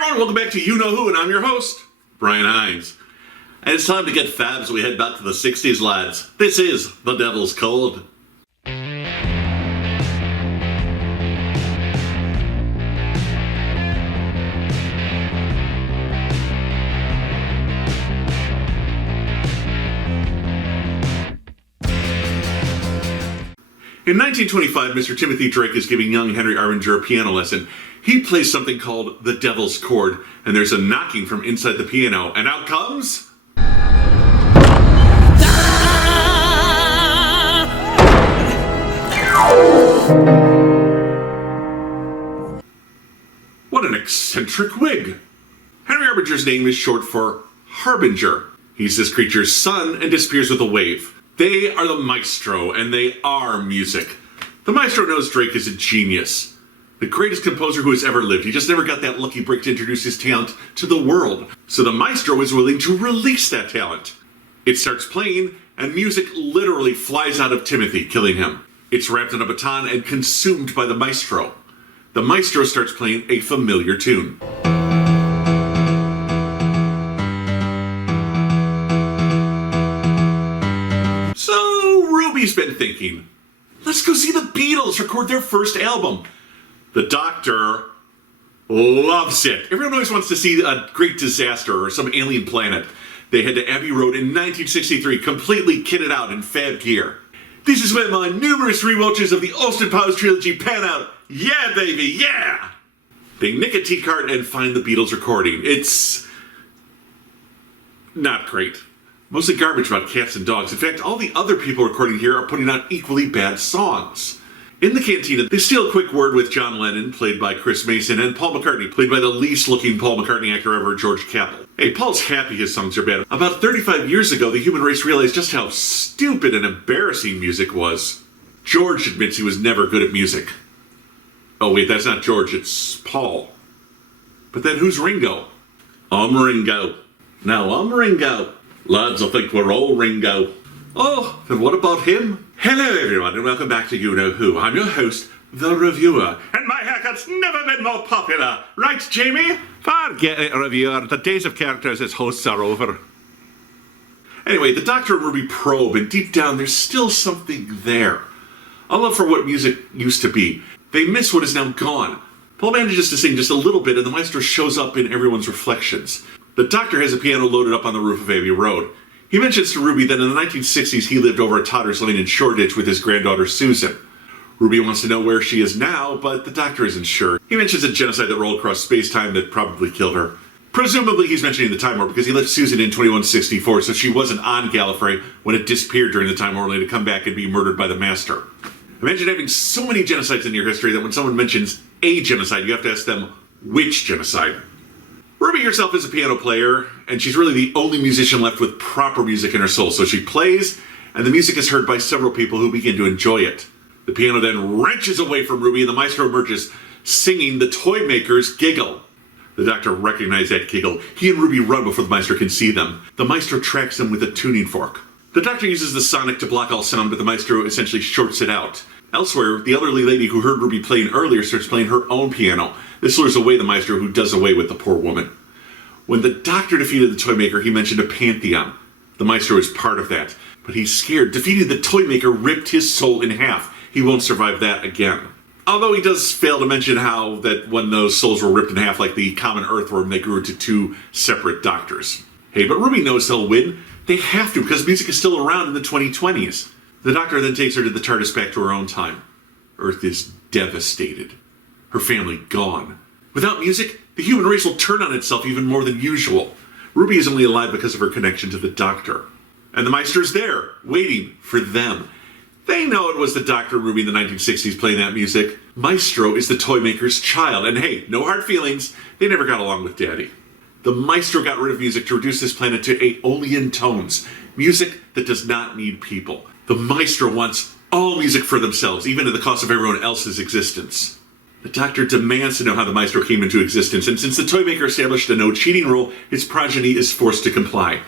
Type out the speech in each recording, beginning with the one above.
everyone, welcome back to You Know Who, and I'm your host, Brian Heinz. And it's time to get fab as we head back to the 60s, lads. This is The Devil's Chord. In 1925, Mr. Timothy Drake is giving young Henry Arminger a piano lesson. He plays something called The Devil's Chord, and there's a knocking from inside the piano, and out comes... What an eccentric wig! Henry Arminger's name is short for Harbinger. He's this creature's son and disappears with a wave. They are the maestro, and they are music. The maestro knows Drake is a genius. The greatest composer who has ever lived. He just never got that lucky break to introduce his talent to the world. So the maestro is willing to release that talent. It starts playing, and music literally flies out of Timothy, killing him. It's wrapped in a baton and consumed by the maestro. The maestro starts playing a familiar tune. Ruby's been thinking, let's go see the Beatles record their first album. The doctor loves it. Everyone always wants to see a great disaster or some alien planet. They head to Abbey Road in 1963, completely kitted out in fab gear. This is where my numerous rewatches of the Austin Powers trilogy pan out. Yeah, baby, yeah! They nick a tea cart and find the Beatles recording. It's not great. Mostly garbage about cats and dogs. In fact, all the other people recording here are putting out equally bad songs. In the cantina, they steal a quick word with John Lennon, played by Chris Mason, and Paul McCartney, played by the least-looking Paul McCartney actor ever, George Capel. Hey, Paul's happy his songs are bad. About 35 years ago, the human race realized just how stupid and embarrassing music was. George admits he was never good at music. Oh wait, that's not George, it's Paul. But then who's Ringo? I'm Ringo. Now I'm Ringo. Lads, I think we're all Ringo. Oh, then what about him? Hello everyone and welcome back to You Know Who. I'm your host, The Reviewer. And my haircut's never been more popular. Right, Jamie? Forget it, Reviewer. The days of characters as hosts are over. Anyway, the Doctor and Ruby probe, and deep down there's still something there. A love for what music used to be. They miss what is now gone. Paul manages to sing just a little bit and the maestro shows up in everyone's reflections. The Doctor has a piano loaded up on the roof of Abbey Road. He mentions to Ruby that in the 1960s he lived over at Totter's Lane in Shoreditch with his granddaughter Susan. Ruby wants to know where she is now, but the Doctor isn't sure. He mentions a genocide that rolled across space-time that probably killed her. Presumably he's mentioning the Time War because he left Susan in 2164, so she wasn't on Gallifrey when it disappeared during the Time War only to come back and be murdered by the Master. Imagine having so many genocides in your history that when someone mentions a genocide, you have to ask them which genocide. Ruby herself is a piano player, and she's really the only musician left with proper music in her soul. So she plays, and the music is heard by several people who begin to enjoy it. The piano then wrenches away from Ruby, and the maestro emerges, singing the toy maker's giggle. The Doctor recognizes that giggle. He and Ruby run before the maestro can see them. The maestro tracks them with a tuning fork. The Doctor uses the sonic to block all sound, but the maestro essentially shorts it out. Elsewhere, the elderly lady who heard Ruby playing earlier starts playing her own piano. This lures away the maestro, who does away with the poor woman. When the Doctor defeated the toy maker, he mentioned a pantheon. The maestro is part of that, but he's scared. Defeating the toy maker ripped his soul in half. He won't survive that again. Although he does fail to mention how that when those souls were ripped in half like the common earthworm, they grew into two separate Doctors. Hey, but Ruby knows they'll win. They have to, because music is still around in the 2020s. The Doctor then takes her to the TARDIS back to her own time. Earth is devastated. Her family gone. Without music, the human race will turn on itself even more than usual. Ruby is only alive because of her connection to the Doctor. And the Maestro's there, waiting for them. They know it was the Doctor and Ruby in the 1960s playing that music. Maestro is the toy maker's child, and hey, no hard feelings, they never got along with Daddy. The Maestro got rid of music to reduce this planet to Aeolian tones. Music that does not need people. The Maestro wants all music for themselves, even at the cost of everyone else's existence. The Doctor demands to know how the Maestro came into existence, and since the Toymaker established a no-cheating rule, his progeny is forced to comply.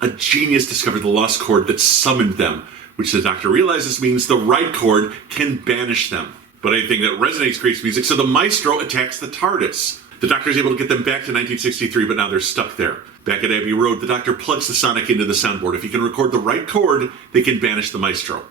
A genius discovered the lost chord that summoned them, which the Doctor realizes means the right chord can banish them. But anything that resonates creates music, so the Maestro attacks the TARDIS. The Doctor is able to get them back to 1963, but now they're stuck there. Back at Abbey Road, the Doctor plugs the sonic into the soundboard. If he can record the right chord, they can banish the maestro.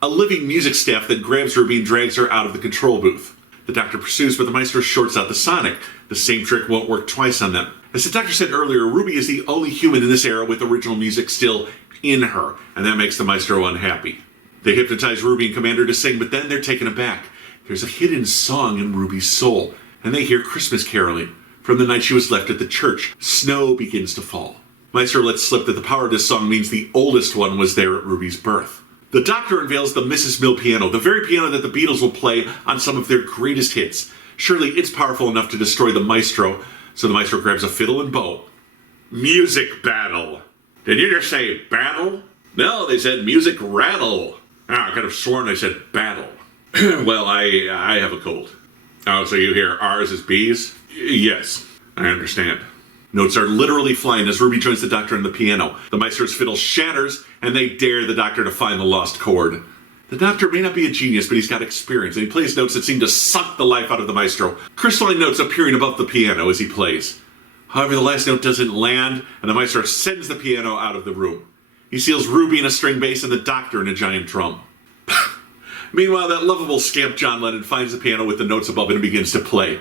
A living music staff then grabs Ruby and drags her out of the control booth. The Doctor pursues, but the maestro shorts out the sonic. The same trick won't work twice on them. As the Doctor said earlier, Ruby is the only human in this era with original music still in her, and that makes the maestro unhappy. They hypnotize Ruby and command her to sing, but then they're taken aback. There's a hidden song in Ruby's soul, and they hear Christmas caroling. From the night she was left at the church, snow begins to fall. Maestro lets slip that the power of this song means the oldest one was there at Ruby's birth. The Doctor unveils the Mrs. Mill piano, the very piano that the Beatles will play on some of their greatest hits. Surely it's powerful enough to destroy the maestro, so the maestro grabs a fiddle and bow. Music battle. Did you just say battle? No, they said music rattle. I could have sworn they said battle. Well, I have a cold. Oh, so you hear R's as B's? Yes, I understand. Notes are literally flying as Ruby joins the Doctor on the piano. The maestro's fiddle shatters, and they dare the Doctor to find the lost chord. The Doctor may not be a genius, but he's got experience, and he plays notes that seem to suck the life out of the maestro. Crystalline notes appearing above the piano as he plays. However, the last note doesn't land, and the maestro sends the piano out of the room. He seals Ruby in a string bass and the Doctor in a giant drum. Meanwhile, that lovable scamp John Lennon finds the piano with the notes above it and begins to play.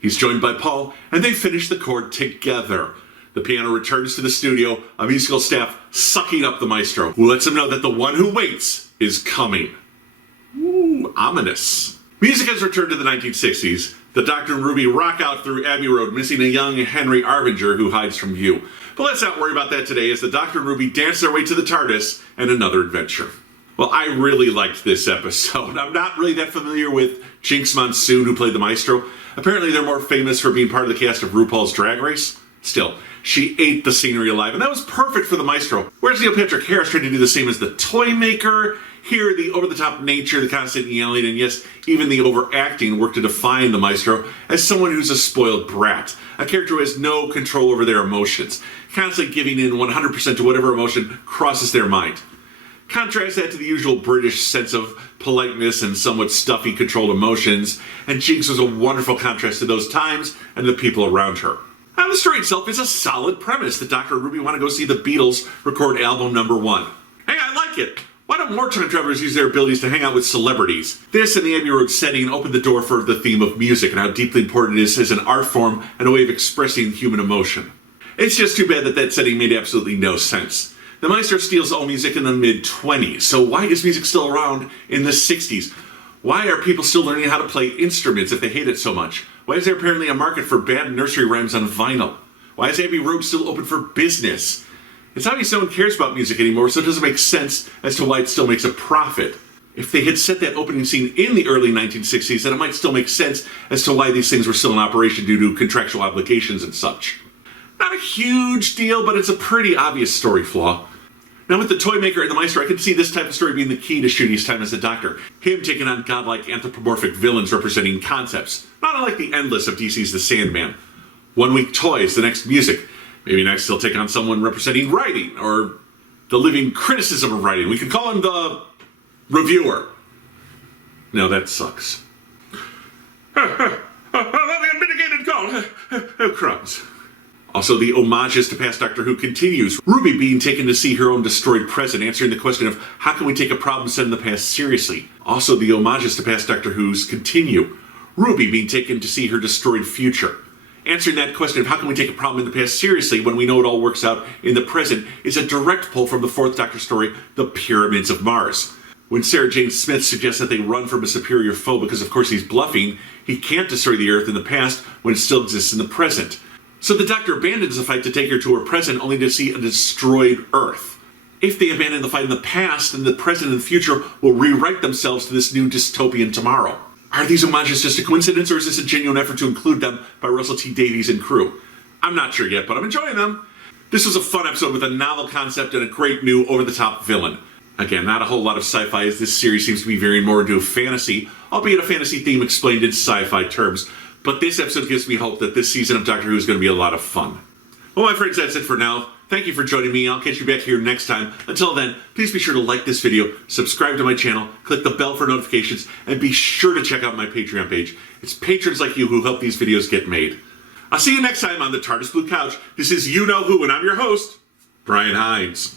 He's joined by Paul, and they finish the chord together. The piano returns to the studio, a musical staff sucking up the maestro, who lets him know that the one who waits is coming. Ooh, ominous. Music has returned to the 1960s. The Doctor and Ruby rock out through Abbey Road, missing a young Henry Arvinger who hides from view. But let's not worry about that today, as the Doctor and Ruby dance their way to the TARDIS and another adventure. Well, I really liked this episode. I'm not really that familiar with Jinx Monsoon, who played the maestro. Apparently they're more famous for being part of the cast of RuPaul's Drag Race. Still, she ate the scenery alive, and that was perfect for the maestro. Whereas Neil Patrick Harris tried to do the same as the toy maker. Here, the over-the-top nature, the constant yelling, and yes, even the overacting work to define the maestro as someone who's a spoiled brat. A character who has no control over their emotions, constantly giving in 100% to whatever emotion crosses their mind. Contrast that to the usual British sense of politeness and somewhat stuffy, controlled emotions, and Jinx was a wonderful contrast to those times and the people around her. Now, the story itself is a solid premise. The Doctor and Ruby want to go see the Beatles record album #1. Hey, I like it! Why don't more time travelers use their abilities to hang out with celebrities? This and the Abbey Road setting opened the door for the theme of music and how deeply important it is as an art form and a way of expressing human emotion. It's just too bad that that setting made absolutely no sense. The maestro steals all music in the mid-20s, so why is music still around in the 60s? Why are people still learning how to play instruments if they hate it so much? Why is there apparently a market for bad nursery rhymes on vinyl? Why is Abbey Road still open for business? It's obvious no one cares about music anymore, so it doesn't make sense as to why it still makes a profit. If they had set that opening scene in the early 1960s, then it might still make sense as to why these things were still in operation due to contractual obligations and such. Not a huge deal, but it's a pretty obvious story flaw. Now with the toy maker and the maestro, I can see this type of story being the key to Ncuti's time as the Doctor. Him taking on godlike anthropomorphic villains representing concepts. Not unlike the Endless of DC's The Sandman. One week toys, the next music. Maybe next he'll take on someone representing writing, or the living criticism of writing. We could call him the reviewer. No, that sucks. The unmitigated gall. Oh, crumbs. Also, the homages to past Doctor Who continues. Ruby being taken to see her own destroyed present, answering the question of how can we take a problem set in the past seriously. Also, the homages to past Doctor Who's continue. Ruby being taken to see her destroyed future. Answering that question of how can we take a problem in the past seriously when we know it all works out in the present is a direct pull from the fourth Doctor story, The Pyramids of Mars. When Sarah Jane Smith suggests that they run from a superior foe because of course he's bluffing, he can't destroy the Earth in the past when it still exists in the present. So the Doctor abandons the fight to take her to her present only to see a destroyed Earth. If they abandon the fight in the past, then the present and the future will rewrite themselves to this new dystopian tomorrow. Are these homages just a coincidence, or is this a genuine effort to include them by Russell T Davies and crew? I'm not sure yet, but I'm enjoying them. This was a fun episode with a novel concept and a great new over-the-top villain. Again, not a whole lot of sci-fi, as this series seems to be veering more into a fantasy, albeit a fantasy theme explained in sci-fi terms. But this episode gives me hope that this season of Doctor Who is going to be a lot of fun. Well, my friends, that's it for now. Thank you for joining me. I'll catch you back here next time. Until then, please be sure to like this video, subscribe to my channel, click the bell for notifications, and be sure to check out my Patreon page. It's patrons like you who help these videos get made. I'll see you next time on the TARDIS Blue Couch. This is You Know Who, and I'm your host, Brian Heinz.